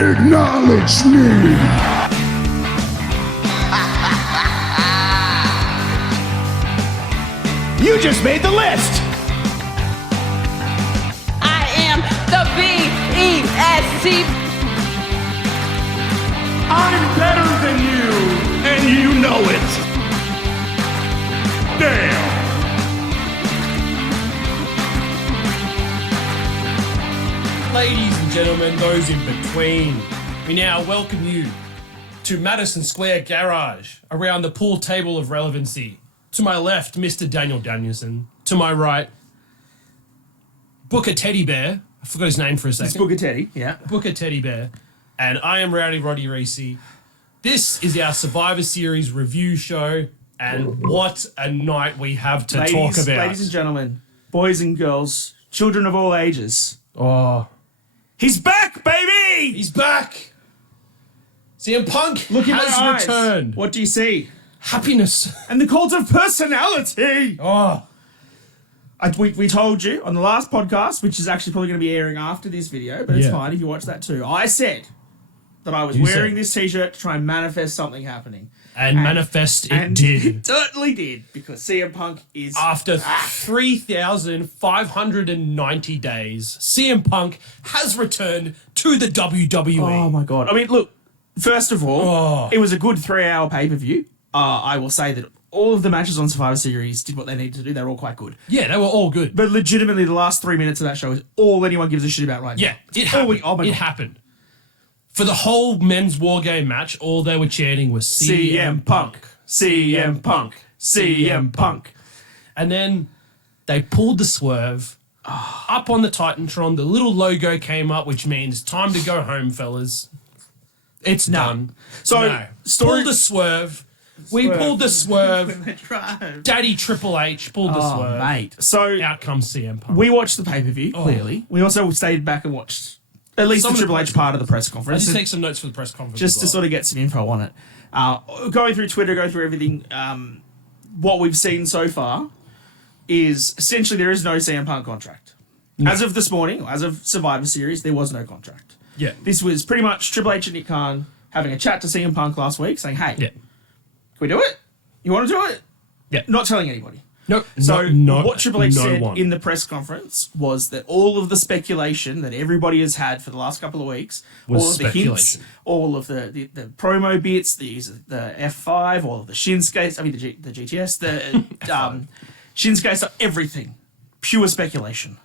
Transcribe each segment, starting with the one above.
Acknowledge me! You just made the list! I am the B-E-S-T. I'm better than you, and you know it. Damn. Ladies and gentlemen, those in between, we now welcome you to Madison Square Garage, around the pool table of relevancy. To my left, Mr. Daniel Danielson. To my right, Booker Teddy Bear. I forgot his name for a second. It's Booker Teddy, yeah. Booker Teddy Bear. And I am Rowdy Roddy Reece. This is our Survivor Series review show, and what a night we have to talk about. Ladies and gentlemen, boys and girls, children of all ages. Oh, He's back, baby! he's back! CM Punk Look in has my eyes. returned. What do you see? Happiness. And the cult of personality! Oh, We told you on the last podcast, which is actually probably going to be airing after this video, but it's Yeah. fine if you watch that too. I said that I was You wearing said. this t-shirt to try and manifest something happening. and manifest it And did. it certainly did, because CM Punk is... After 3,590 days, CM Punk has returned to the WWE. Oh my God. I mean, look, first of all, Oh. it was a good 3-hour pay-per-view. I will say that all of the matches on Survivor Series did what they needed to do. They were all quite good. Yeah, they were all good. But legitimately, the last 3 minutes of that show is all anyone gives a shit about right Yeah, now. it It's all happened. oh my It God. happened. For the whole men's war game match, all they were chanting was CM Punk. CM Punk. CM Punk. And then they pulled the swerve up on the Titantron. The little logo came up, which means time to go home, fellas. It's done. So, No. story- Pulled the swerve. We pulled the swerve. Drive. Daddy Triple H pulled the Oh, swerve. mate. So, Out comes CM Punk. we watched the pay-per-view, clearly. We also stayed back and watched at least Some the of the Triple H part of the press I conference. just take some notes for the press conference. Just as to well. sort of get some info on it. Going through Twitter, going through everything, what we've seen so far is essentially there is no CM Punk contract. No. As of this morning, as of Survivor Series, there was no contract. Yeah. This was pretty much Triple H and Nick Khan having a chat to CM Punk last week saying, hey, Yeah. can we do it? You want to do it? Yeah. Not telling anybody. Nope. So no, what Triple H no said one. in the press conference was that all of the speculation that everybody has had for the last couple of weeks, Was all of the hints, speculation. all of the promo bits, the F5, all of the Shinsuke, I mean the GTS, the Shinsuke stuff, everything, pure speculation.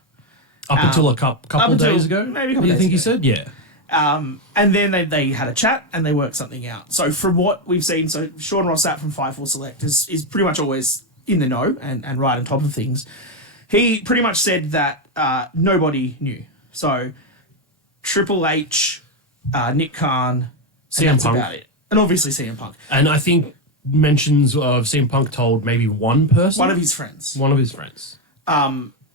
Up until a couple until days ago? maybe a couple You days think he ago. said? Yeah. And then they had a chat and they worked something out. So from what we've seen, so Sean Rossap from 5-4 Select is pretty much always in the know and right on top of things. He pretty much said that nobody knew. So Triple H, Nick Khan, and CM that's Punk. about it. And obviously CM Punk. And I think mentions of CM Punk told maybe one person. One of his friends. One of his friends.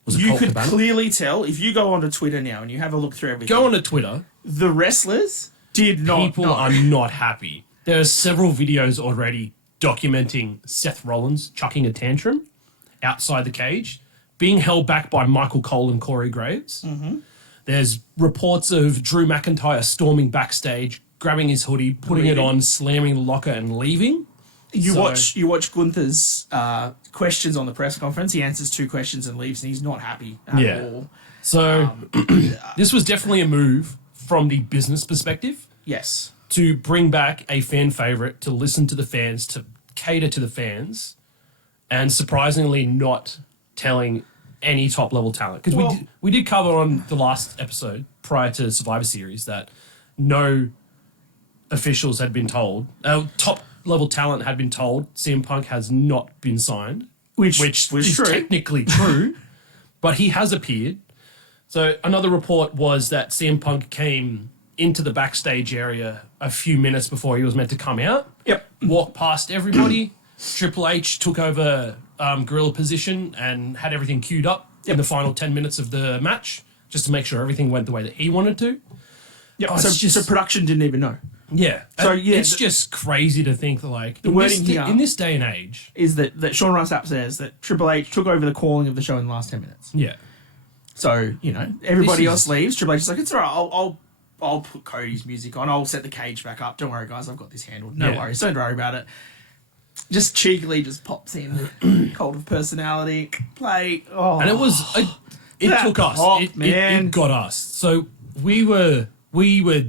Was it You Colt could Cabana? clearly tell, if you go onto Twitter now and you have a look through everything, Go onto Twitter. the wrestlers did not People know. are not happy. There are several videos already documenting Seth Rollins chucking a tantrum outside the cage, being held back by Michael Cole and Corey Graves. Mm-hmm. There's reports of Drew McIntyre storming backstage, grabbing his hoodie, putting it on, slamming the locker and leaving. You So- watch Gunther's questions on the press conference. He answers 2 questions and leaves, and he's not happy at all. So this was definitely a move from the business perspective Yes. to bring back a fan favorite, to listen to the fans, to cater to the fans, and surprisingly not telling any top level talent. Because Well- we did cover on the last episode prior to Survivor Series that no officials had been told, top level talent had been told CM Punk has not been signed, Which was is true. technically true, but he has appeared. So another report was that CM Punk came into the backstage area a few minutes before he was meant to come out. Yep. Walked past everybody. Triple H took over gorilla position and had everything queued up in the final 10 minutes of the match, just to make sure everything went the way that he wanted to. Yep. Oh, so, it's just- so production didn't even know. Yeah. So, yeah, it's just crazy to think that, like, in wording here- in this day and age. Is that Sean Rossap says that Triple H took over the calling of the show in the last 10 minutes. Yeah. So, everybody This else is- leaves. Triple H is like, it's all right, I'll I'll put Cody's music on. I'll set the cage back up. Don't worry, guys. I've got this handled. No Yeah. worries. Don't worry about it. Just cheekily just pops in. Cult of Personality. Play. Oh. And it was it That took us. pop, It man. got us. So we were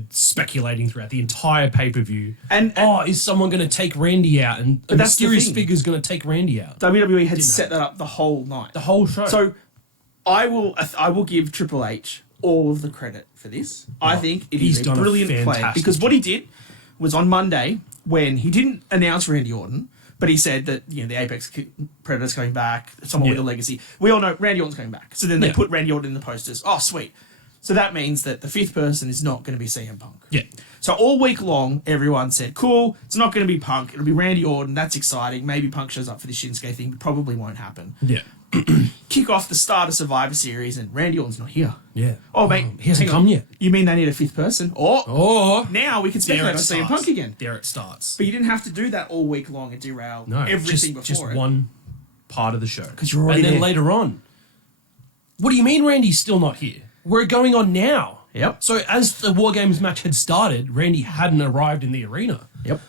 speculating throughout the entire pay-per-view. And- is someone going to take Randy out? And a that's the mysterious thing. figure's going to take Randy out. WWE had set that up the whole night. The whole show. So I will give Triple H all of the credit for this. I think it he's is a done a brilliant plan fantastic because what he did was on Monday when he didn't announce Randy Orton, but he said that the Apex Predator's coming back, someone with a legacy. We all know Randy Orton's coming back. So then they put Randy Orton in the posters. Oh, sweet. So that means that the fifth person is not going to be CM Punk. Yeah. So all week long, everyone said, cool, it's not going to be Punk. It'll be Randy Orton. That's exciting. Maybe Punk shows up for the Shinsuke thing, but probably won't happen. Yeah. Kick off the start of Survivor Series and Randy Orton's not here. Yeah. Oh, mate. He hasn't hang on. come yet. You mean they need a fifth person? Oh. Now we can speculate to CM Punk again. There it starts. But you didn't have to do that all week long and derail No, everything just before it. one part of the show. 'Cause you're already And then there. later on, what do you mean Randy's still not here? We're going on now. Yep. So as the War Games match had started, Randy hadn't arrived in the arena. Yep.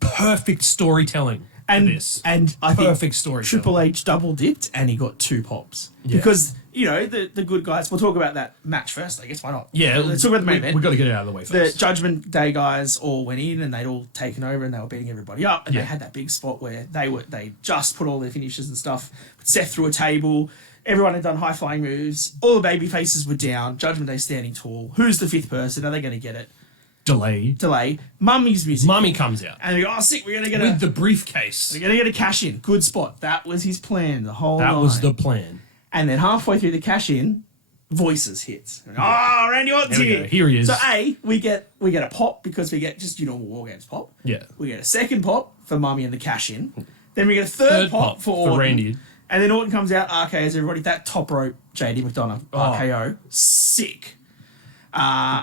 Perfect storytelling for this. And I Perfect think storytelling. Triple H double dipped and he got 2 pops. Yeah. Because, the good guys, we'll talk about that match first, I guess. Why not? Yeah, Let's talk about the main event. We've got to get it out of the way The first. Judgment Day guys all went in and they'd all taken over and they were beating everybody up. And Yeah. they had that big spot where they just put all their finishes and stuff. Seth through a table. Everyone had done high flying moves. All the baby faces were down. Judgment Day standing tall. Who's the fifth person? Are they going to get it? Delay. Delay. Mummy's music. Mummy comes out And they go, oh, sick, we're going to get with the briefcase. we're going to get a cash in. Good spot. That was his plan the whole That night. was the plan. And then halfway through the cash in, Voices hits. Oh, Randy Orton's There we here. go. Here he is. So we get a pop because we get just your normal War Games pop. Yeah. We get a second pop for Mummy and the cash in. Then we get a third pop for Orton. Randy. And then Orton comes out, RKO's everybody. That top rope JD McDonough RKO. Sick.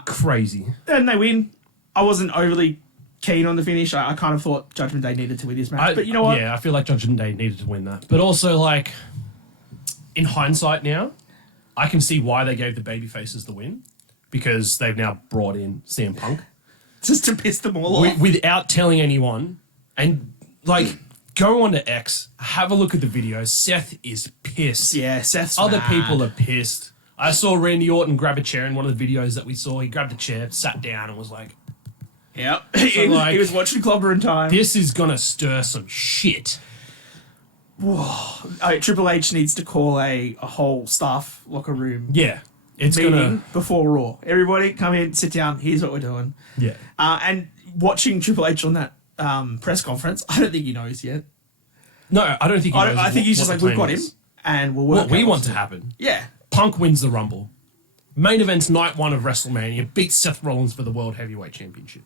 Crazy. And they win. I wasn't overly keen on the finish. I kind of thought Judgment Day needed to win this match. But you know what? Yeah, I feel like Judgment Day needed to win that. But also, like, in hindsight now, I can see why they gave the babyfaces the win. Because they've now brought in CM Punk. Just to piss them all off. Without telling anyone. And, like, go on to X, have a look at the video. Seth is pissed. Yeah, Seth's Other mad. people are pissed. I saw Randy Orton grab a chair in one of the videos that we saw. He grabbed a chair, sat down, and was like, Yep. he was watching CLOBBERING time. this is going to stir some shit. Triple H needs to call a whole staff locker room Yeah. It's meeting going to... before Raw. Everybody come in, sit down. Here's what we're doing. Yeah. And watching Triple H on that press conference, I don't think he knows yet. No, I don't think he knows I think he's just what like, the we've plan got him, is. and we'll work What we out want what's to happen. Yeah. Punk wins the Rumble. Main event's night 1 of WrestleMania. Beats Seth Rollins for the World Heavyweight Championship.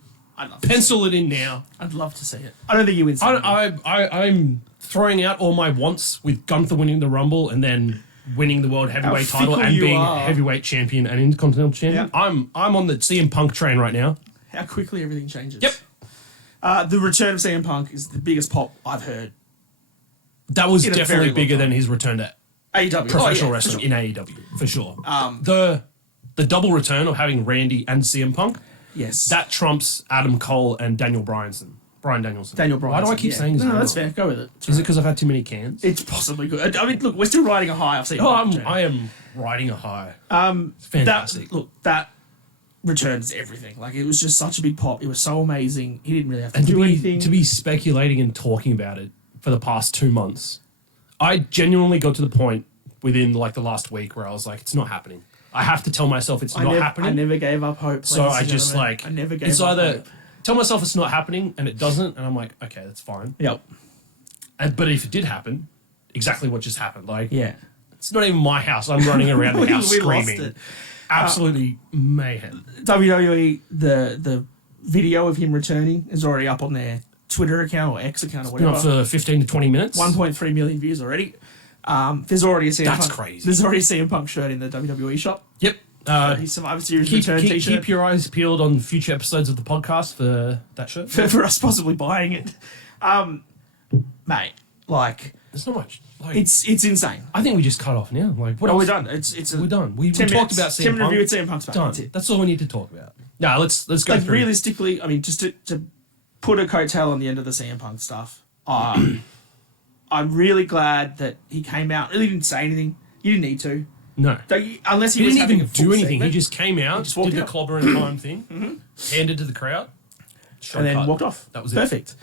Pencil it in now. I'd love to see it. I don't think he wins. I'm throwing out all my wants with Gunther winning the Rumble and then winning the World Heavyweight How title fickle and you being are. heavyweight champion and intercontinental champion. Yeah. I'm on the CM Punk train right now. How quickly everything changes. Yep. The return of CM Punk is the biggest pop I've heard. That was In a very definitely long bigger time. than his return to AEW. professional for wrestling sure. in AEW, for sure. The double return of having Randy and CM Punk, Yes. that trumps Adam Cole and Daniel Bryanson. Brian Danielson. Daniel Bryan. Why do I keep saying his name? No, that's wrong? fair. Go with it. Is it because I've had too many cans? It's possibly good. I mean, look, we're still riding a high. I've seen. I am riding a high. It's fantastic. That returns everything. Like, it was just such a big pop. It was so amazing. He didn't really have to And do anything. to be speculating and talking about it for the past 2 months, I genuinely got to the point within like the last week where I was like, it's not happening. I have to tell myself it's not happening. I never gave up hope. So ladies I and just gentlemen. like, I never gave it's up either hope. tell myself it's not happening and it doesn't, and I'm like, okay, that's fine. Yep. But if it did happen, exactly what just happened. Like, Yeah. it's not even my house. I'm running around the house We lost screaming. it. Absolutely mayhem. WWE, the video of him returning is already up on their Twitter account or X account or Been whatever. up for 15 to 20 minutes. 1.3 million views already. There's already a CM That's Punk. crazy. There's already a CM Punk shirt in the WWE shop. Yep. His Survivor Series Keep, return keep, t-shirt. keep your eyes peeled on future episodes of the podcast for that shirt. for us possibly buying it. Mate, like, There's not much. Like, it's insane. I think we just cut off now. Like, what Oh, else? we're done. It's We're done. We 10 talked minutes, about CM 10 Punk. review at CM Punk's back. Done. That's it. That's all we need to talk about. No, let's go Like through. realistically, I mean, just to put a coattail on the end of the CM Punk stuff, I'm really glad that he came out. Really didn't say anything. You didn't need to. No. Unless he He was didn't having even a full do anything. segment, He just came out, just walked did the out. clobbering time thing, handed to the crowd, and then walked off. That was perfect.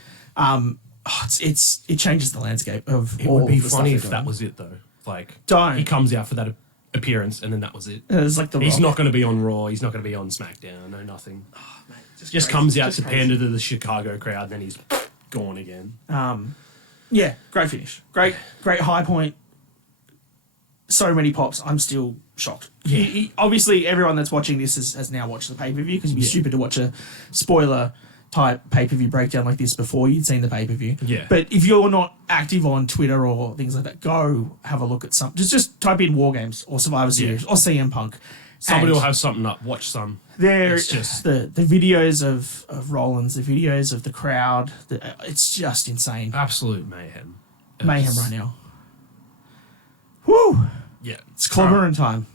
It changes the landscape of It all would be the funny stuff if they're that doing. was it, though. Like, Don't. he comes out for that appearance, and then that was it. It's like the He's Rock. not going to be on Raw. He's not going to be on SmackDown. No, nothing. Just crazy. comes out Just to crazy. pander to the Chicago crowd, and then he's gone again. Yeah, great finish. Great high point. So many pops. I'm still shocked. Yeah. Obviously, everyone that's watching this has now watched the pay-per-view because it'd be stupid to watch a spoiler type pay-per-view breakdown like this before you'd seen the pay-per-view. Yeah. But if you're not active on Twitter or things like that, go have a look at some. Just type in War Games or Survivor Series or CM Punk. Somebody And will have something up. Watch some. There, It's just- the videos of Rollins, the videos of the crowd. It's just insane. Absolute mayhem. Mayhem right now. Woo! Yeah. It's clobbering time.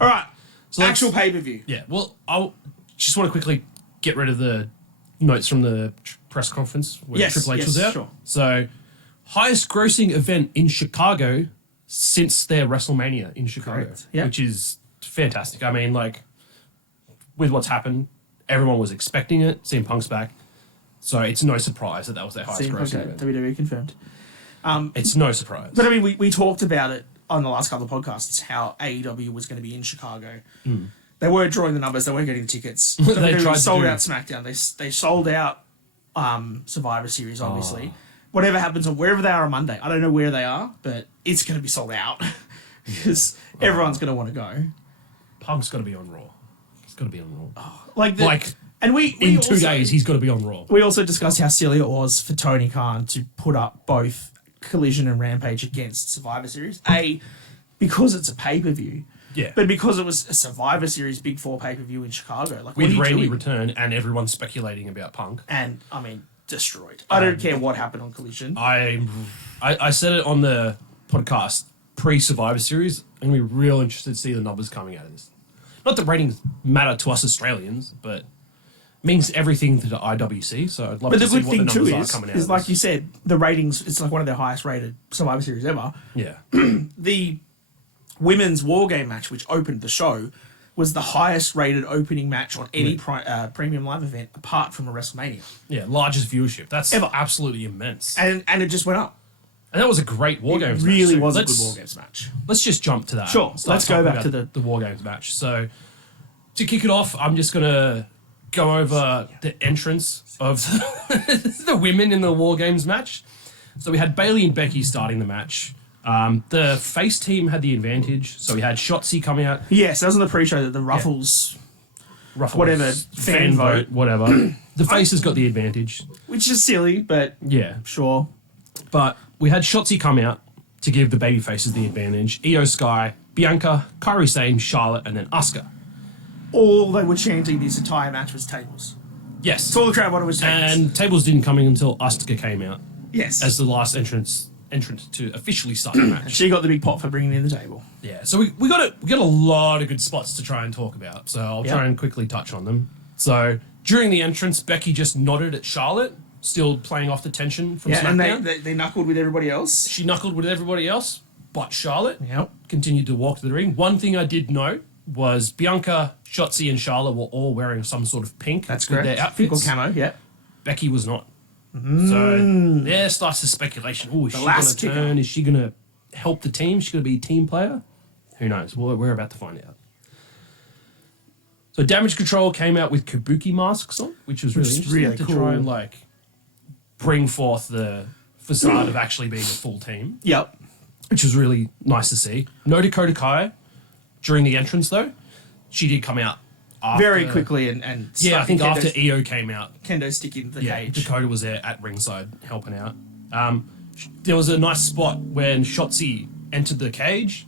All right. So let's- Actual pay-per-view. Yeah, well, I'll just want to quickly get rid of the notes from the press conference where Yes, Triple H yes, was out. sure. So, highest grossing event in Chicago since their WrestleMania in Chicago, Correct, yep. which is fantastic. I mean, like, with what's happened, everyone was expecting it. CM Punk's back. So, it's no surprise that was their highest CM Punk, grossing event. WWE confirmed. It's no surprise. But I mean, we talked about it on the last couple of podcasts, how AEW was going to be in Chicago. They were drawing the numbers. They weren't getting tickets. They WWE tried to sold do- out SmackDown. They sold out Survivor Series, obviously. Whatever happens on wherever they are on Monday. I don't know where they are, but it's going to be sold out because everyone's going to want to go. Punk's got to be on Raw. He's got to be on Raw. And we in also, 2 days, he's got to be on Raw. we also discussed how silly it was for Tony Khan to put up both Collision and Rampage against Survivor Series. Because it's a pay-per-view. Yeah. But because it was a Survivor Series Big Four pay-per-view in Chicago. Like, what are With you Randy doing? return and everyone speculating about Punk. And, I mean, destroyed. I don't care what happened on Collision. I said it on the podcast pre-Survivor Series. I'm going to be real interested to see the numbers coming out of this. Not that ratings matter to us Australians, but it means everything to the IWC. So I'd love But to the see good what thing, the too, numbers are coming out is of like this. you said, the ratings, it's like one of their highest-rated Survivor Series ever. Yeah. The women's War Game match, which opened the show, was the highest-rated opening match on any premium live event apart from a WrestleMania. Yeah, largest viewership. That's Ever. absolutely immense. And it just went up. And that was a great War Games It match. really too. was a Let's- good War Games match. Let's just jump to that. Sure, Start let's go talking back to about the War Games match. So, to kick it off, I'm just going to go over the entrance of the women in the War Games match. So we had Bayley and Becky starting the match. The face team had the advantage. So we had Shotzi coming out. Yes, that was on the pre-show that the Ruffles, Ruffles, Whatever, fan vote. whatever. The faces got the advantage. which is silly, but Yeah. sure. But we had Shotzi come out to give the baby faces the advantage. Io Sky, Bianca, Kairi Sane, Charlotte, and then Asuka. All they were chanting this entire match was tables. Yes. That's all the crowd wanted was tables. And tables didn't come in until Asuka came out yes. as the last entrant to officially start the match. She got the big pot for bringing in the table. Yeah, so we got a lot of good spots to try and talk about. So I'll try Yeah. and quickly touch on them. So during the entrance, Becky just nodded at Charlotte, still playing off the tension from Yeah, SmackDown. and they knuckled with everybody else. She knuckled with everybody else, but Charlotte Yep. continued to walk to the ring. One thing I did note was Bianca, Shotzi, and Charlotte were all wearing some sort of pink That's with correct. their Pink or outfits. camo, yeah. Becky was not. So there starts the speculation. Oh, is she going last to kicker. turn? Is she going to help the team? Is she going to be a team player? Who knows? We're about to find out. So Damage Control came out with kabuki masks on, which was really is interesting really to cool. try and like bring forth the facade of actually being a full team, Yep. which was really nice to see. No Dakota Kai during the entrance though. She did come out after, Very quickly and Yeah, I think stuck after Kendo's- EO came out, Kendo stick into the yeah, cage. Dakota was there at ringside helping out. There was a nice spot when Shotzi entered the cage,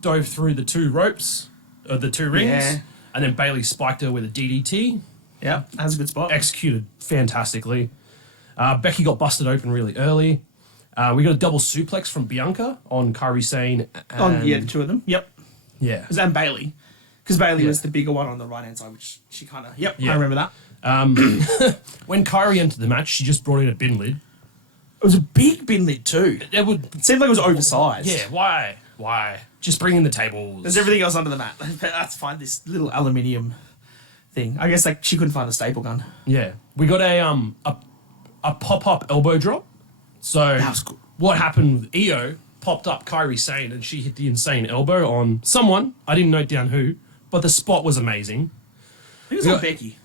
dove through the two ropes, the two rings, Yeah. and then Bayley spiked her with a DDT. Yeah, that was a good spot. Executed fantastically. Becky got busted open really early. We got a double suplex from Bianca on Kairi Sane. The two of them. Yep. Yeah. And Bailey. Because Bailey Yeah. was the bigger one on the right hand side, which she kind of. Yep, Yeah. I remember that. When Kyrie entered the match, she just brought in a bin lid. It was a big bin lid too. It Seemed like it was oversized. Yeah, why? Why? Just bring in the tables. There's everything else under the mat. Let's find this little aluminium thing. I guess she couldn't find the staple gun. Yeah, we got a pop-up elbow drop. So That was cool. what happened with Io popped up Kyrie Sane and she hit the insane elbow on someone. I didn't note down who, but the spot was amazing. I think it was on Becky.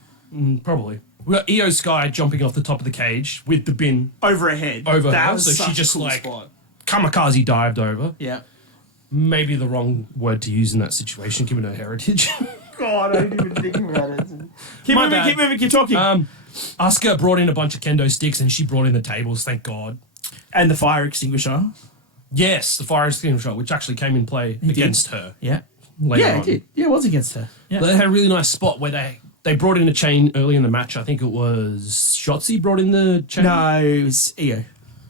Probably. We got Io Sky jumping off the top of the cage with the bin Over her head. over That her. was So such she a just cool like spot. kamikaze dived over. Yeah. Maybe the wrong word to use in that situation, given her heritage. God, I didn't even think about it. Keep My moving, bad. keep moving, keep talking. Asuka brought in a bunch of kendo sticks and she brought in the tables, thank God. And the fire extinguisher. Yes, the fire extinguisher, which actually came in play against her Yeah. later Yeah, on. it did. Yeah, it was against her. Yeah. They had a really nice spot where they brought in a chain early in the match. I think it was Shotzi brought in the chain. No, it was Io.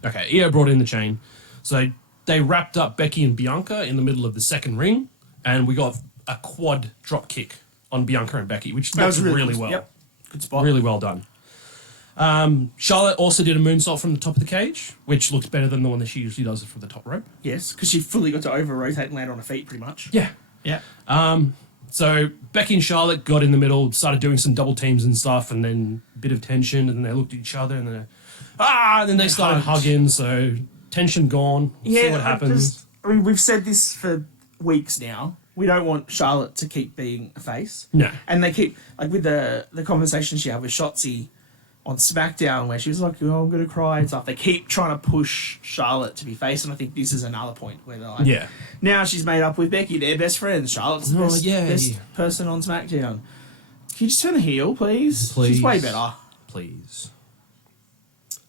Okay, Io brought in the chain. So they wrapped up Becky and Bianca in the middle of the second ring, and we got a quad drop kick on Bianca and Becky, which That was really good. well. Yep. Good spot. Really well done. Charlotte also did a moonsault from the top of the cage, which looks better than the one that she usually does from the top rope. Yes, because she fully got to over-rotate and land on her feet pretty much. Yeah. Yeah. So Becky and Charlotte got in the middle, started doing some double teams and stuff, and then a bit of tension, and then they looked at each other, and then and then they started hugged. hugging. So tension gone. See what happens. I mean, we've said this for weeks now. We don't want Charlotte to keep being a face. No. And they keep, like with the conversation she had with Shotzi on SmackDown where she was like, oh, I'm going to cry and stuff. They keep trying to push Charlotte to be face, and I think this is another point where they're like, Yeah. now she's made up with Becky. They're best friends. Charlotte's the Oh, best, yay. best person on SmackDown. Can you just turn the heel, please? Please. She's way better. Please.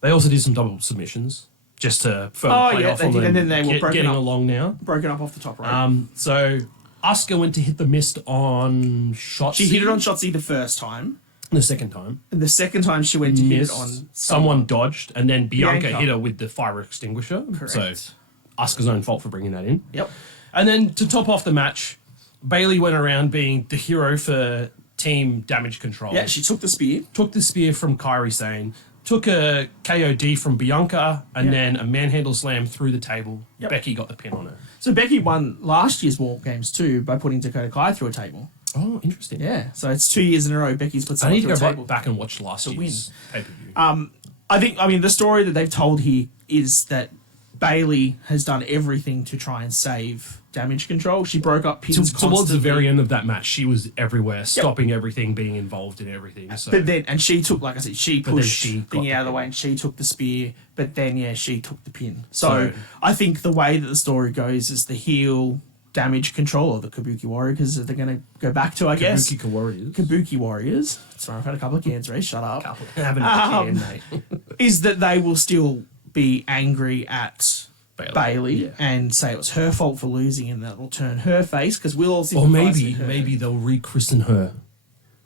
They also did some double submissions just to further Oh, play yeah, off they on did, them and then they were broken getting up. along now. Broken up off the top rope. So Asuka went to hit the mist on Shotzi. She hit it on Shotzi the first time. the second time. And the second time she went to hit it Missed. on Someone dodged, and then Bianca Bianca. hit her with the fire extinguisher. Correct. So Asuka's own fault for bringing that in. Yep. And then to top off the match, Bailey went around being the hero for team damage control. Yeah, she took the spear. Took the spear from Kairi Sane, took a KOD from Bianca, and Yeah. then a manhandle slam through the table. Yep. Becky got the pin on her. So Becky won last year's War Games too by putting Dakota Kai through a table. Oh, interesting. Yeah, so it's 2 years in a row Becky's put I someone need to through go a table. back and watch last year's pay-per-view. I mean, the story that they've told here is that Bailey has done everything to try and save damage control. She broke up pins Towards the constantly. very end of that match, she was everywhere, stopping everything, being involved in everything. So But then, and she took, like I said, she then pushed she got thingy the out of the pin. way and she took the spear, but then, yeah, she took the pin. So So- I think the way that the story goes is the heel damage control, or the Kabuki Warrior, because they're going to go back to, I guess, Kabuki Warriors. Kabuki Warriors. Sorry, I've had a couple of cans, Reece, shut up. Having a can, mate. Is that they will still be angry at Bailey yeah. and say it was her fault for losing, and that will turn her face, because we'll all Or sympathise with her. maybe they'll rechristen her.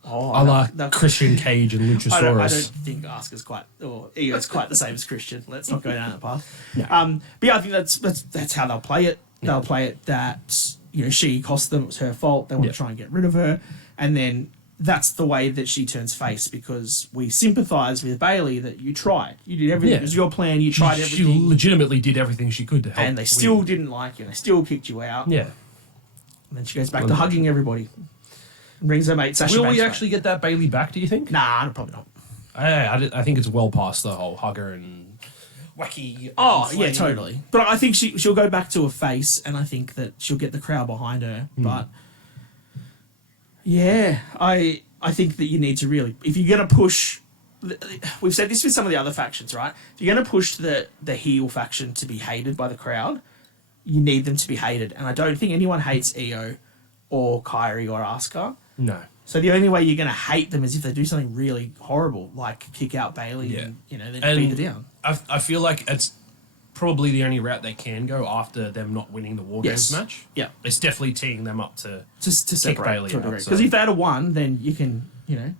Oh, I like that- Christian Cage and I don't Luchasaurus. think Asuka's quite, or Ego's quite the same as Christian. Let's not go down that path. But yeah, I think that's how they'll play it. They'll play it that, you know, she cost them, it was her fault, they want Yeah. to try and get rid of her, and then that's the way that she turns face, because we sympathise with Bailey that you tried. You did everything. Yeah. It was your plan, you tried She everything, legitimately did everything she could to help. and they still win. didn't like you, and they still kicked you out. Yeah. And then she goes back to hugging everybody. And brings her mate Sasha Will Banks we back. actually get that Bailey back, do you think? Nah, probably not. I think it's well past the whole hugger and wacky. Oh, yeah, flame. totally. But I think she'll go back to a face, and I think that she'll get the crowd behind her. But yeah, I think that you need to really, if you're going to push, we've said this with some of the other factions, right? If you're going to push the heel faction to be hated by the crowd, you need them to be hated. And I don't think anyone hates Io or Kyrie or Asuka. No. So the only way you're going to hate them is if they do something really horrible, like kick out Bailey Yeah. and, you know, then And beat her down. I feel like it's probably the only route they can go after them not winning the War Yes. Games match. Yeah. It's definitely teeing them up to Just to kick separate Bailey to a out, degree. so- Because if they had won, then you can, you know,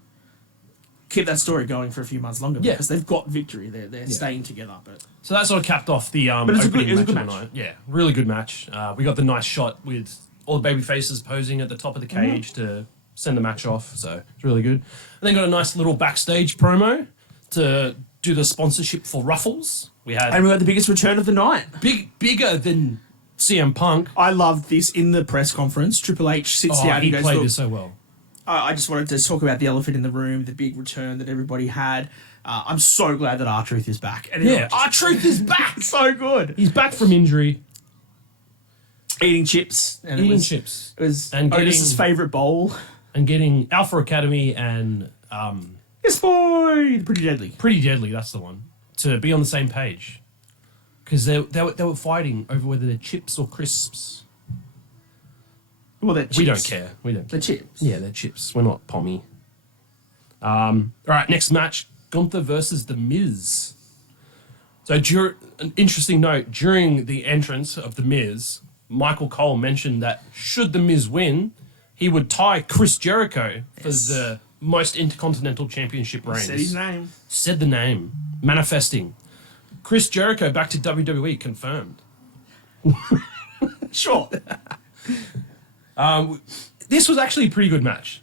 keep that story going for a few months longer. Yeah. Because they've got victory. They're staying together. But So that sort of capped off the it's a opening good match of the match. night. Yeah, really good match. We got the nice shot with all the baby faces posing at the top of the cage to send the match off. So it's really good. And then got a nice little backstage promo to do the sponsorship for Ruffles. We had the biggest return of the night. bigger than CM Punk. I loved this in the press conference. Triple H sits down He and goes, played "Look, this so well. I just wanted to talk about the elephant in the room, the big return that everybody had. I'm so glad that R-Truth is back. And R-Truth is back. so good. He's back from injury. Eating chips. And it was Otis's favourite bowl. And getting Alpha Academy and Yes, boy. Pretty Deadly. Pretty Deadly, that's the one, to be on the same page. Because they were fighting over whether they're chips or crisps. Well, they're chips. We don't care. They're chips. Yeah, they're chips. We're not pommy. All right, next match, Gunther versus The Miz. So an interesting note, during the entrance of The Miz, Michael Cole mentioned that should The Miz win, he would tie Chris Jericho for the most Intercontinental Championship reigns. Said his name. Said the name. Manifesting. Chris Jericho back to WWE, confirmed. Sure. This was actually a pretty good match.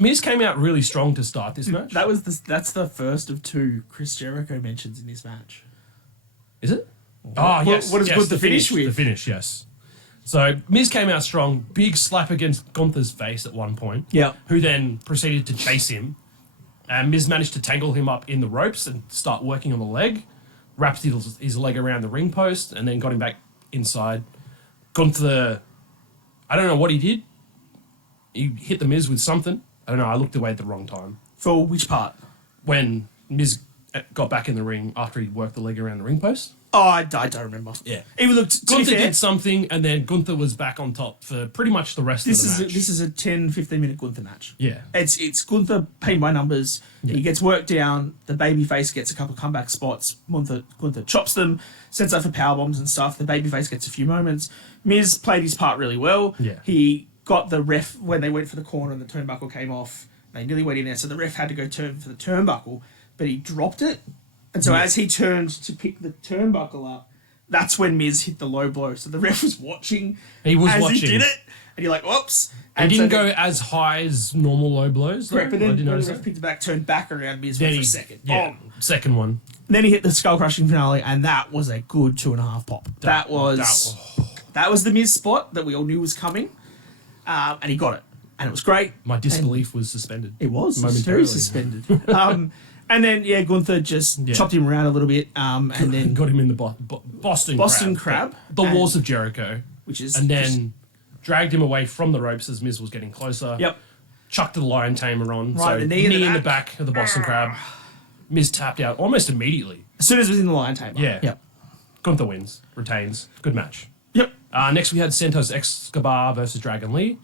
Miz came out really strong to start this match. That's the first of 2 Chris Jericho mentions in this match. Is it? Oh, yes. What is good to finish with? The finish, yes. So Miz came out strong, big slap against Gunther's face at one point. Yeah. Who then proceeded to chase him. And Miz managed to tangle him up in the ropes and start working on the leg. Wrapped his leg around the ring post and then got him back inside. Gunther, I don't know what he did. He hit the Miz with something. I don't know. I looked away at the wrong time. For which part? When Miz got back in the ring after he worked the leg around the ring post. Oh, I don't remember. Yeah. He looked. Gunther did something, and then Gunther was back on top for pretty much the rest of the match. This is a 10-15 minute Gunther match. Yeah. It's Gunther paint by numbers. Yeah. He gets worked down. The babyface gets a couple of comeback spots. Gunther chops them, sets up for power bombs and stuff. The babyface gets a few moments. Miz played his part really well. Yeah. He got the ref when they went for the corner and the turnbuckle came off. They nearly went in there, so the ref had to go turn for the turnbuckle, but he dropped it. And so as he turned to pick the turnbuckle up, that's when Miz hit the low blow. So the ref was watching. He was as watching. He did it, and you're like, whoops. He didn't go as high as normal low blows. Correct, but then when the ref that. picked it back, turned back around, Miz went for a second. Yeah, Boom. second one. Then he hit the skull crushing finale, and that was a good 2.5 pop. That was the Miz spot that we all knew was coming, and he got it, and it was great. My disbelief was suspended. It was momentarily. very suspended. And then Gunther just chopped him around a little bit, and then got him in the Boston Crab, the Walls of Jericho, and then dragged him away from the ropes as Miz was getting closer. Yep. Chucked the Lion Tamer on. Right, so the knee in the back of the Boston Crab. Miz tapped out almost immediately. As soon as it was in the Lion Tamer. Yeah. Yep. Gunther wins, retains. Good match. Yep. Next we had Santos Escobar versus Dragon Lee.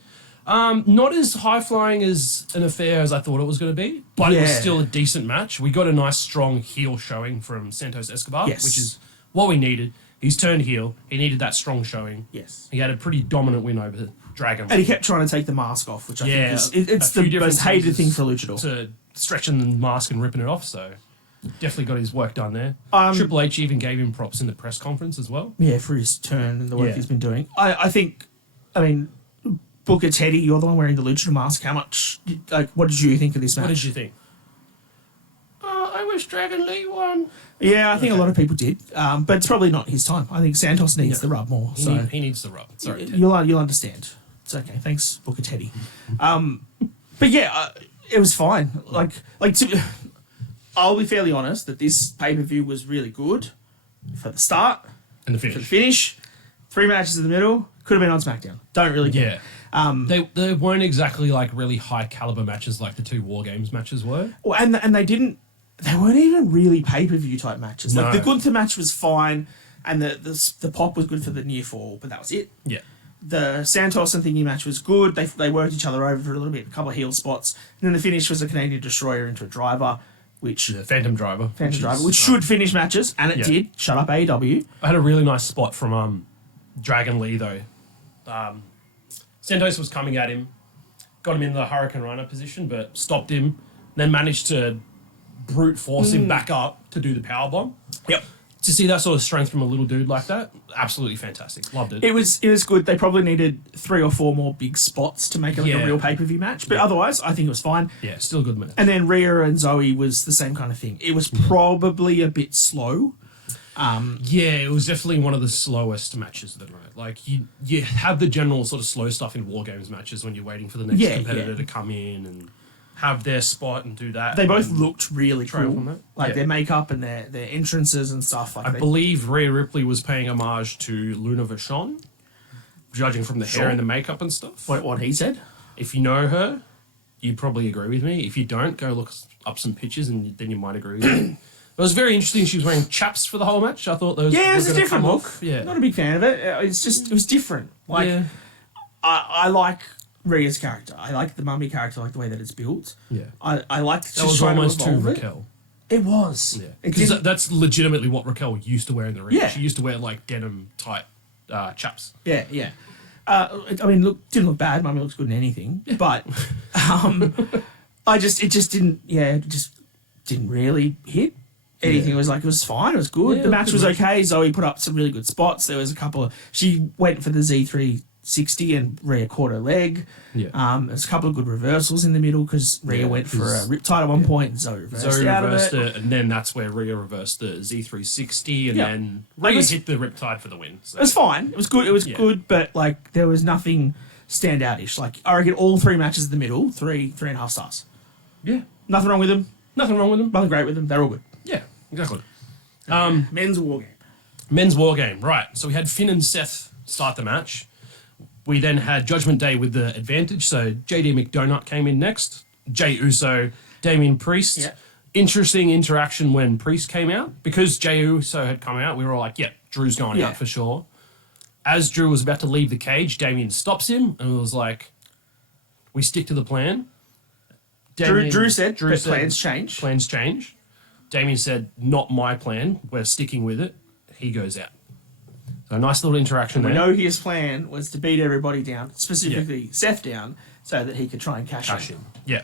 Not as high-flying as an affair as I thought it was going to be, but it was still a decent match. We got a nice, strong heel showing from Santos Escobar, which is what we needed. He's turned heel. He needed that strong showing. Yes. He had a pretty dominant win over Dragon Lee. And he kept trying to take the mask off, which I think it's the most hated thing for a luchador. To stretching the mask and ripping it off, so definitely got his work done there. Triple H even gave him props in the press conference as well. Yeah, for his turn and the work he's been doing. I mean, Booker Teddy, you're the one wearing the luchador mask. What did you think of this match? What did you think? I wish Dragon Lee won. Yeah, I think a lot of people did, but it's probably not his time. I think Santos needs the rub more. He needs the rub. Sorry, Ted. You'll understand. It's okay. Thanks, Booker Teddy. But yeah, it was fine. I'll be fairly honest that this pay-per-view was really good for the start and the For the finish. 3 matches in the middle. Could have been on SmackDown. Don't really care. They weren't exactly like really high caliber matches like the 2 War Games matches were. Well, and they weren't even really pay-per-view type matches. No. Like the Gunther match was fine, and the pop was good for the near fall, but that was it. Yeah. The Santos and Thingy match was good. They worked each other over for a little bit, a couple of heel spots, and then the finish was a Canadian Destroyer into a driver, which Phantom Driver, which should finish matches, and it did. Shut up, AEW. I had a really nice spot from Dragon Lee though. Santos was coming at him, got him in the Hurricane Runner position, but stopped him, then managed to brute force him back up to do the powerbomb. Yep. to see that sort of strength from a little dude like that, absolutely fantastic. Loved it. It was good. They probably needed 3 or 4 more big spots to make it like a real pay-per-view match. But otherwise, I think it was fine. Yeah, still a good match. And then Rhea and Zoe was the same kind of thing. It was probably a bit slow. Yeah, it was definitely one of the slowest matches of the night. Like, you have the general sort of slow stuff in War Games matches when you're waiting for the next competitor to come in and have their spot and do that. They both looked really trail cool. on that. Like their makeup and their entrances and stuff. Like I believe Rhea Ripley was paying homage to Luna Vachon, judging from the hair and the makeup and stuff. what he said. If you know her, you probably agree with me. If you don't, go look up some pictures and then you might agree with me. It was very interesting. She was wearing chaps for the whole match. I thought those it was were a gonna different come look. off. Yeah, Not a big fan of it. It was different. Like I like Rhea's character. I like the mummy character. I like the way that it's built. Yeah. I liked that was almost too Raquel. It was. Yeah, It because didn't- that's legitimately what Raquel used to wear in the ring. Yeah. She used to wear like denim type chaps. Yeah. I mean, didn't look bad. Mummy looks good in anything. But it just didn't really hit. Anything. It was fine. It was good. Yeah, The match good was match. okay. Zoe put up some really good spots. There was a couple of. She went for the Z360 and Rhea caught her leg. Yeah. There's a couple of good reversals in the middle because Rhea went for a riptide at one point and Zoe reversed out of it. and then that's where Rhea reversed the Z360, and then Like, Rhea hit the riptide for the win. So. It was fine. It was good. It was good, but like there was nothing standout-ish. Like I reckon all 3 matches in the middle, 3.5 stars. Yeah. Nothing wrong with them. Nothing wrong with them. Nothing great with them. They're all good. Yeah, exactly. Men's war game. Men's War Game, right. So we had Finn and Seth start the match. We then had Judgment Day with the advantage. So JD McDonagh came in next. Jey Uso, Damien Priest. Yeah. Interesting interaction when Priest came out. Because Jey Uso had come out, we were all like, Drew's going out for sure. As Drew was about to leave the cage, Damien stops him and was like, we stick to the plan. Drew said plans change. Plans change. Damien said, not my plan. We're sticking with it. He goes out. So a nice little interaction there. We know his plan was to beat everybody down, specifically Seth down, so that he could try and cash in. Yeah.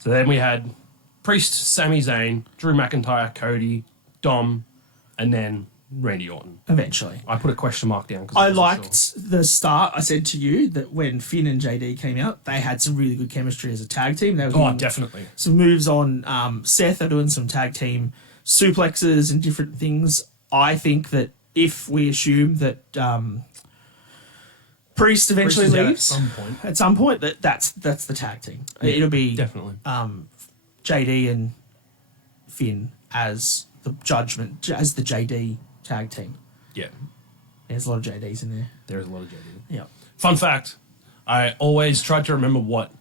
So then we had Priest, Sami Zayn, Drew McIntyre, Cody, Dom, and then Randy Orton. Eventually. I put a question mark down. I liked the start. I said to you that when Finn and JD came out, they had some really good chemistry as a tag team. They were doing definitely. some moves on Seth are doing some tag team suplexes and different things. I think that if we assume that Priest eventually Priest is out leaves at some point, that's the tag team. Yeah, It'll be definitely JD and Finn as the JD tag team. Yeah. There's a lot of JDs in there. There's a lot of JD. Yeah. Fun fact, I always tried to remember what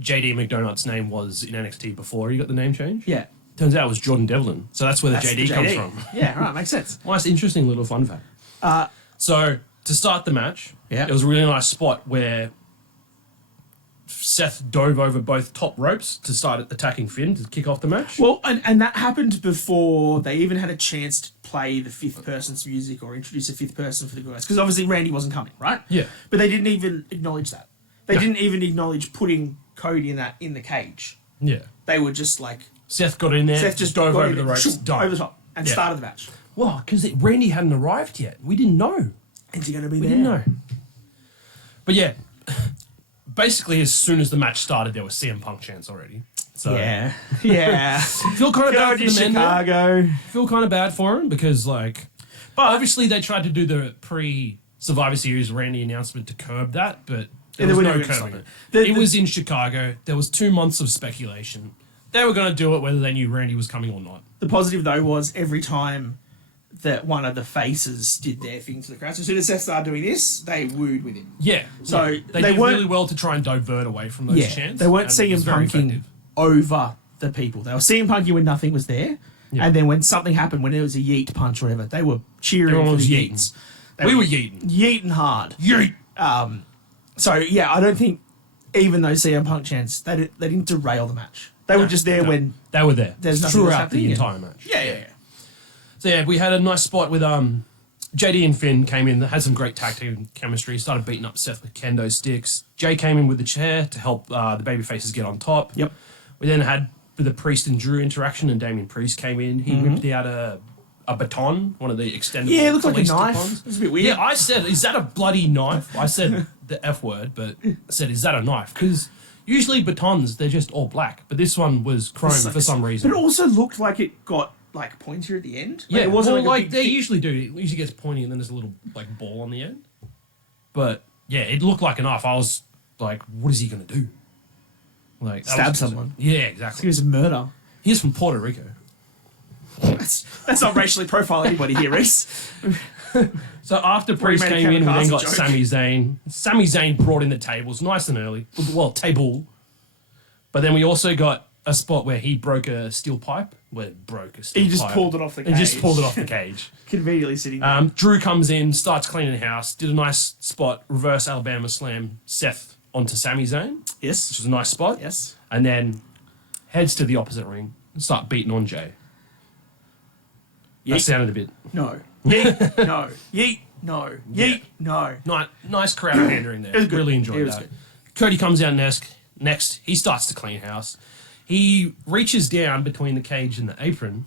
JD McDonagh's name was in NXT before he got the name change. Yeah. Turns out it was Jordan Devlin. So that's where the That's JD comes from. Yeah, right, makes sense. Nice, interesting little fun fact. So to start the match, Yeah. it was a really nice spot where Seth dove over both top ropes to start attacking Finn to kick off the match. Well, and that happened before they even had a chance to play the fifth person's music or introduce a fifth person for the guys. Because obviously Randy wasn't coming, right? Yeah. But they didn't even acknowledge that. They didn't even acknowledge putting Cody in the cage. Yeah. They were just like... Seth got in there, Seth just dove got over in the there, ropes, done. over the top, and started the match. Well, because Randy hadn't arrived yet. We didn't know. Is he going to be We there? didn't know. But yeah, basically as soon as the match started, there was CM Punk chants already. So Yeah. feel kind of bad for Go the men there. Chicago. Feel kind of bad for him because, like, But obviously they tried to do the pre-Survivor Series Randy announcement to curb that, but there they was were no never gonna curbing stop it. it. It was in Chicago. There was 2 months of speculation. They were going to do it whether they knew Randy was coming or not. The positive, though, was every time that one of the faces did their thing to the crowd. So as soon as Seth started doing this, they wooed with him. Yeah. So yeah. they did weren't- really well to try and divert away from those chants. they weren't and it CM was very punking effective. over the people. They were CM punking when nothing was there. Yeah. And then when something happened, when there was a yeet punch or whatever, they were cheering Everyone for was the yeeting. yeets. We were yeeting. Yeeting hard. Yeet! So, yeah, I don't think even those CM Punk chants, they didn't derail the match. They were just there when... They were there. There's nothing else throughout the happening, entire match. Yeah. So yeah, we had a nice spot with JD and Finn came in, had some great tag team chemistry, started beating up Seth with kendo sticks. Jay came in with the chair to help the baby faces get on top. Yep. We then had the Priest and Drew interaction, and Damien Priest came in. He whipped out a a baton, one of the extended. Yeah, it looked like a police knife. batons. It was a bit weird. Yeah, I said, is that a bloody knife? I said the F word, but I said, is that a knife? Because usually batons, they're just all black, but this one was chrome for some reason. But it also looked like it got like pointier at the end. Yeah, it wasn't well, like, a they big usually do. It usually gets pointy and then there's a little like ball on the end. But yeah, it looked like a knife. I was like, what is he going to do? Like Stab someone. Yeah, It exactly. was a murder. He's from Puerto Rico. That's not racially profiling anybody here, Reece. So after Priest made a came in, we then kamikaze got joke. Sami Zayn. Sami Zayn brought in the tables nice and early. Well, table. But then we also got a spot where he broke a steel pipe. He just pulled it off the cage. And just pulled it off the cage. Conveniently sitting there. Drew comes in, starts cleaning house, did a nice spot, reverse Alabama slam Seth onto Sami Zayn, which Yes. is a nice spot. Yes. And then heads to the opposite ring and start beating on Jay. That Yeet. sounded a bit... No. Yeet. No. Yeet. No. Yeet. No. Nice crowd pandering there. It was good. Really enjoyed It was that. good. Cody comes out next. He starts to clean house. He reaches down between the cage and the apron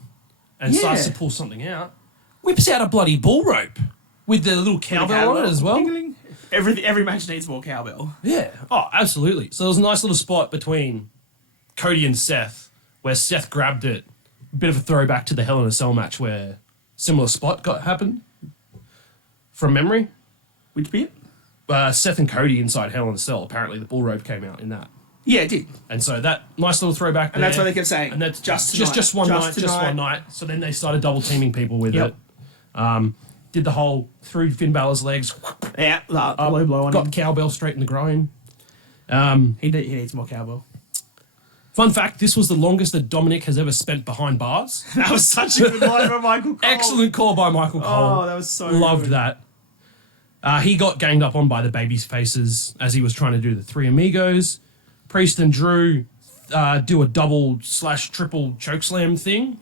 and starts to pull something out. Whips out a bloody bull rope with the little cowbell on it as well. Ding-a-ling. Every match needs more cowbell. Yeah. Oh, absolutely. So there was a nice little spot between Cody and Seth where Seth grabbed it. A bit of a throwback to the Hell in a Cell match where similar spot happened from memory. Which bit? Seth and Cody inside Hell in a Cell. Apparently the bull rope came out in that. Yeah, it did. And so that nice little throwback And there. that's what they kept saying. And that's Just just one tonight. night, Just just tonight. one night. So then they started double teaming people with Yep. it. Did the whole through Finn Balor's legs. Yeah, low blow on Got him. cowbell straight in the groin. He needs more cowbell. Fun fact, this was the longest that Dominic has ever spent behind bars. That was such a good line by Michael Cole. Excellent call by Michael Cole. Oh, that was so Loved good. that. He got ganged up on by the baby's faces as he was trying to do the Three Amigos. Priest and Drew do a double/triple chokeslam thing.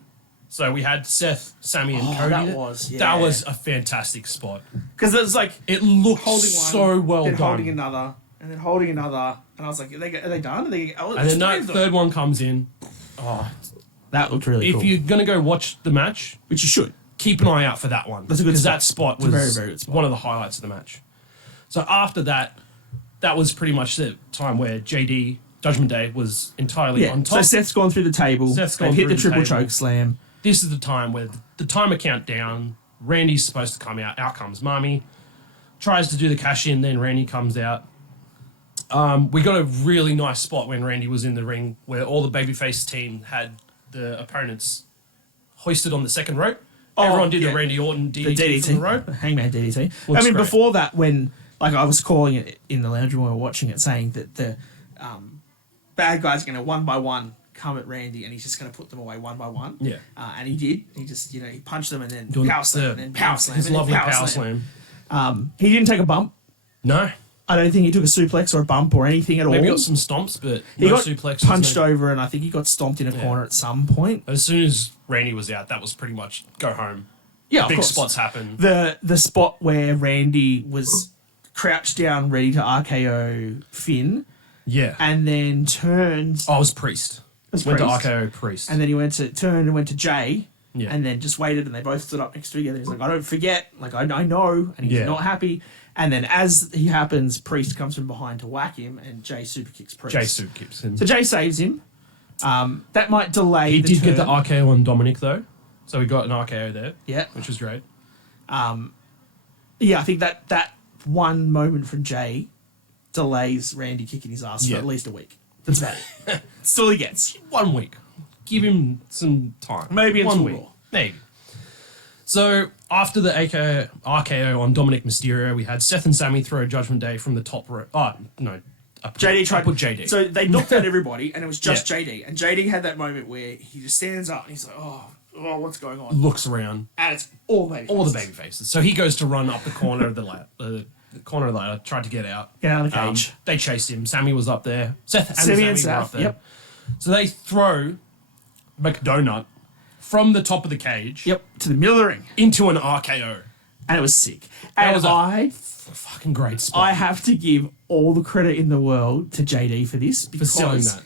So we had Seth, Sammy, and Cody. that there. was, yeah. That was a fantastic spot. Because it was like It looked holding one, so well then done. holding another, and then holding another. And I was like, are they done? And then no, third one comes in. That looked really If you're gonna go watch the match, Which you should. keep an eye out for that one. That's a good because spot. that spot It's a was very, very good spot. one of the highlights of the match. So after that, that was pretty much the time where JD Judgment Day was entirely on So top. Seth's gone through the table. Seth's They've gone hit the through the triple table. choke slam. This is the time where the timer count down. Randy's supposed to come out. Out comes Mommy. Tries to do the cash in, then Randy comes out. We got a really nice spot when Randy was in the ring where all the babyface team had the opponents hoisted on the second rope. Everyone did yeah. the Randy Orton The DDT from the rope. Hangman DDT. Looks I mean, great. before that, when like I was calling it in the lounge room when we were watching it, saying that the bad guys are going to one by one come at Randy, and he's just going to put them away one by one. Yeah. And he did. He just he punched them and then Doing power slam and then power slam. his and then lovely power slam. He didn't take a bump. No. I don't think he took a suplex or a bump or anything at Maybe all. got some stomps, but He no got suplexes. punched no- over, and I think he got stomped in a corner at some point. As soon as Randy was out, that was pretty much go home. Yeah, of Big course. spots happen. The spot where Randy was crouched down, ready to RKO Finn, Yeah. and then turned. I was Priest. As Went Priest. to RKO Priest. And then he turned and went to Jay, Yeah. and then just waited, and they both stood up next to each other. He's like, I don't forget, like I know, and he's Yeah. not happy. And then as he happens, Priest comes from behind to whack him, and Jay super kicks Priest. Jay soup kicks him. So Jay saves him. That might delay. He the did get the turn. RKO on Dominic though, so we got an RKO there, Yeah, which was great. yeah. I think that one moment from Jay delays Randy kicking his ass for Yeah. at least a week. That's about it. That's all he gets. 1 week, give him some time. Maybe until 1 week, Raw. maybe. So after the RKO on Dominic Mysterio, we had Seth and Sammy throw Judgment Day from the top rope. Oh no, JD tried to put JD. So they knocked out everybody, and it was just Yeah. JD. And JD had that moment where he just stands up and he's like, "Oh, what's going on?" looks around, And it's all baby. all the baby faces. So he goes to run up the corner of the corner of the ladder, tried to get out. Get out of the cage. They chased him. Sammy was up there. Seth and Sammy Sammy and were Seth, up there. yep. So they throw McDonut from the top of the cage Yep, to the middle of the ring, into an RKO. and it was sick. That And was a I fucking great spot I have to give all the credit in the world to JD for this for because selling that.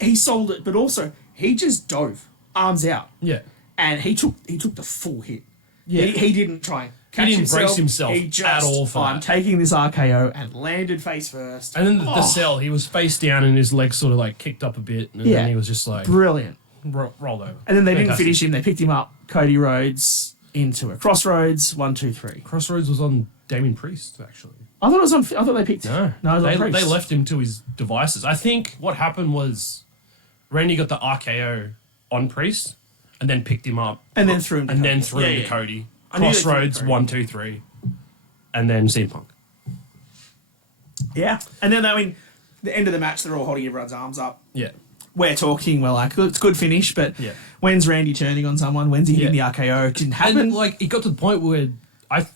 he sold it, but also he just dove arms out, Yeah. and he took the full hit. Yeah. He didn't try and catch didn't brace himself He just, at all for I'm that. taking this RKO and landed face first. And then the cell, he was face down and his legs sort of like kicked up a bit, and then he was just like Brilliant. rolled over. And then they didn't Fantastic. finish him. They picked him up, Cody Rhodes, into a Crossroads, 1, 2, 3. Crossroads was on Damien Priest actually. I thought it was on. I thought they picked. No, no, it was on Priest. they left him to his devices. I think what happened was Randy got the RKO on Priest, and then picked him up, and then threw him. To and Cody. then threw Yeah, him yeah. to Cody. I knew they threw him to Crossroads Cody. 1, 2, 3, and then CM Punk. Yeah, and then I mean, the end of the match, they're all holding everyone's arms up. Yeah, We're talking. We're like, it's a good finish, but Yeah. when's Randy turning on someone? When's he hitting Yeah. the RKO? It didn't happen. and like it got to the point where I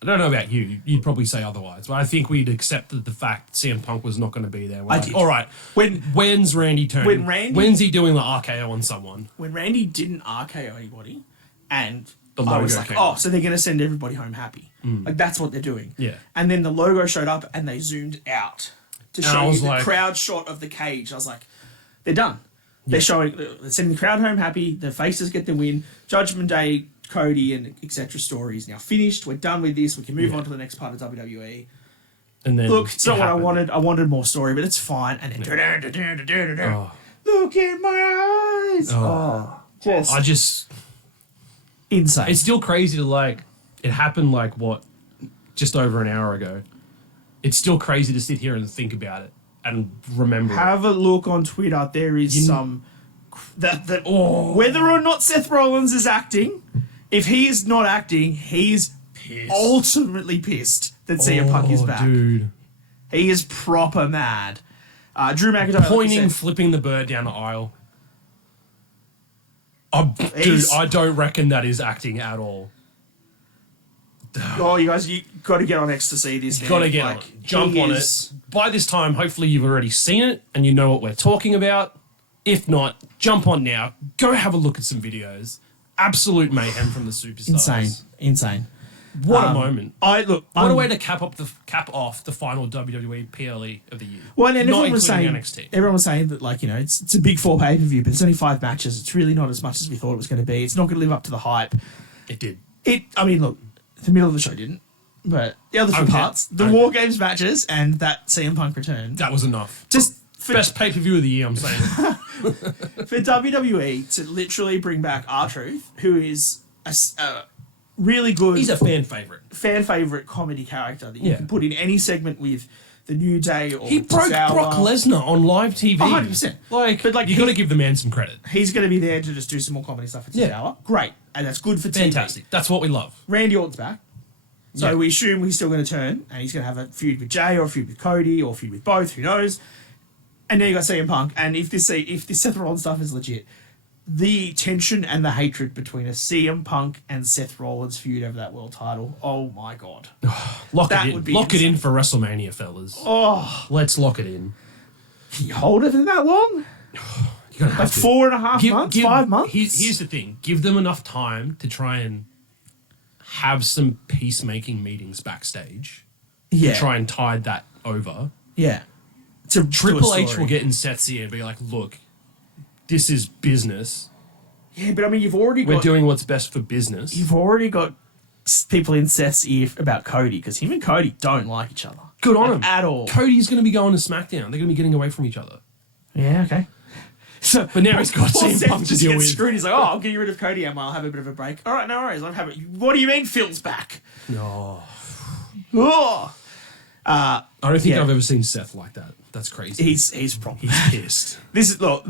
don't know about you. You'd probably say otherwise, but I think we'd accepted the fact CM Punk was not going to be there. We're I like, did. all right, when's Randy turning? When's he doing the RKO on someone? When Randy didn't RKO anybody, and The I was logo like, came oh, up. so they're going to send everybody home happy. Like, that's what they're doing. Yeah. And then the logo showed up and they zoomed out to And I show you was the like- crowd shot of the cage. I was like, they're done. They're showing, they're sending the crowd home happy. The faces get the win. Judgment Day, Cody, and etc. story is now finished. We're done with this. We can move on to the next part of WWE. And then Look, it's not what I happened. wanted. I wanted more story, but it's fine. And then, Oh. look in my eyes. Oh, just I just. insane. It's still crazy to like. It happened like what, just over an hour ago. It's still crazy to sit here and think about it and remember. Have a look on Twitter. There is some whether or not Seth Rollins is acting. If he is not acting, he's ultimately pissed that CM Punk is back. Dude. He is proper mad. Drew McIntyre Pointing, like I said, flipping the bird down the aisle. Dude, He's- I don't reckon that is acting at all. oh, you guys, you got to get on X to see this. Got to get on it. Jump on it. By this time, hopefully you've already seen it and you know what we're talking about. If not, jump on now. Go have a look at some videos. Absolute mayhem from the superstars. Insane. What a moment. What a I'm- way to cap off the final WWE PLE of the year. Well, and not everyone was saying including NXT. everyone was saying that, like, you know, it's a big 4 pay-per-view, but it's only 5 matches. It's really not as much as we thought it was going to be. It's not going to live up to the hype. It did. I mean, look, the middle of the show didn't, but the other 2 Okay. parts, the Okay. War Games matches and that CM Punk return, That was enough. just for, Best pay per view of the year, I'm saying. for WWE to literally bring back R-Truth, who is a really good He's a fan favorite. fan favorite comedy character that you Yeah. can put in any segment with the New Day or He broke Tozawa. Brock Lesnar on live TV. 100%. Like, But, like, you got to give the man some credit. He's going to be there to just do some more comedy stuff for Yeah. Tozawa. Great. And that's good for TV. Fantastic. That's what we love. Randy Orton's back. So Yeah. we assume he's still going to turn and he's going to have a feud with Jay or a feud with Cody or a feud with both, who knows. And then you got CM Punk. And if this Seth Rollins stuff is legit, the tension and the hatred between a CM Punk and Seth Rollins feud over that world title, oh my God. Lock That it in. would be Lock it in insane. for WrestleMania, fellas. Oh, Let's lock it in. can you hold it for that long? You're gonna have Like to. 4.5 months? 5 months? Here's the thing. Give them enough time to try and have some peacemaking meetings backstage. yeah. Try and tide that over. Yeah. To Triple H story. will get in Seth's ear and be like, look, this is business. Yeah, but I mean, you've already We're got doing what's best for business. you've already got people in Seth's ear about Cody because him and Cody don't like each other. Good on Like, him. at all. Cody's going to be going to SmackDown. They're going to be getting away from each other. Yeah, okay. So, But now he's got poor CM Seth Punk to just deal gets with. screwed. He's like, oh, I'll get you rid of Cody and I'll have a bit of a break. All right, no worries. I'm having. What do you mean, Phil's back? No. Oh, I don't think Yeah. I've ever seen Seth like that. That's crazy. he's proper. He's pissed. This is all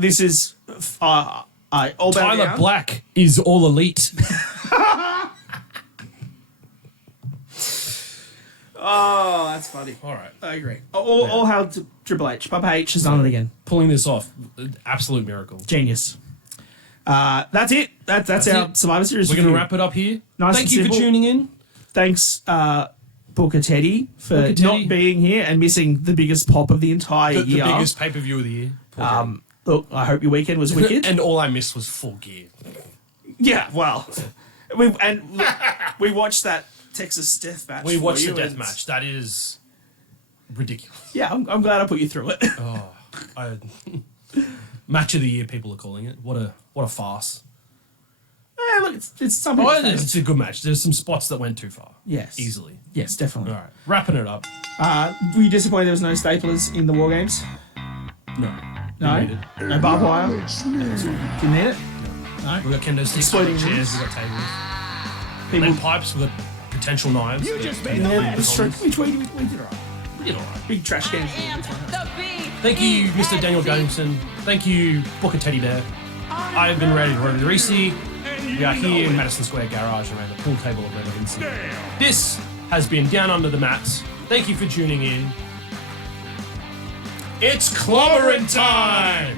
about Tyler down. Black is all elite. Oh, that's funny. All right. I agree. All hail to Triple H. Papa H has done it again. Pulling this off. Absolute miracle. Genius. That's it. That's our it. Survivor Series. We're going to review. wrap it up here. Nice Thank and you for simple. tuning in. Thanks, Booker Teddy, for Booker Teddy. not being here and missing the biggest pop of the entire The year. biggest pay-per-view of the year. Look, I hope your weekend was wicked. And all I missed was Full Gear. Yeah, well, we watched that Texas death match. We for watched the you death and- match. That is ridiculous. Yeah, I'm glad I put you through it. Match of the year, people are calling it. What a farce. look, it's something. Oh, it's a good match. There's some spots that went too far. Yes. Easily. Yes, definitely. All right. Wrapping it up. Were you disappointed there was no staplers in the War Games? No. No? Didn't need it. No barbed wire? Didn't need it? No? We got kendo sticks, Exploding we got chairs, rings. we got tables. People, And pipes, we got potential knives. You just made yeah, that's true. We did alright. We did all right. Big trash I can. am the V. Thank you, Mr. Daniel Gungson. Thank you, Booker Teddy Bear. I've been ready to run Reece. We are here in Madison Square Garage around the pool table of relevancy. This has been Down Under the Mats. Thank you for tuning in. It's clobbering time!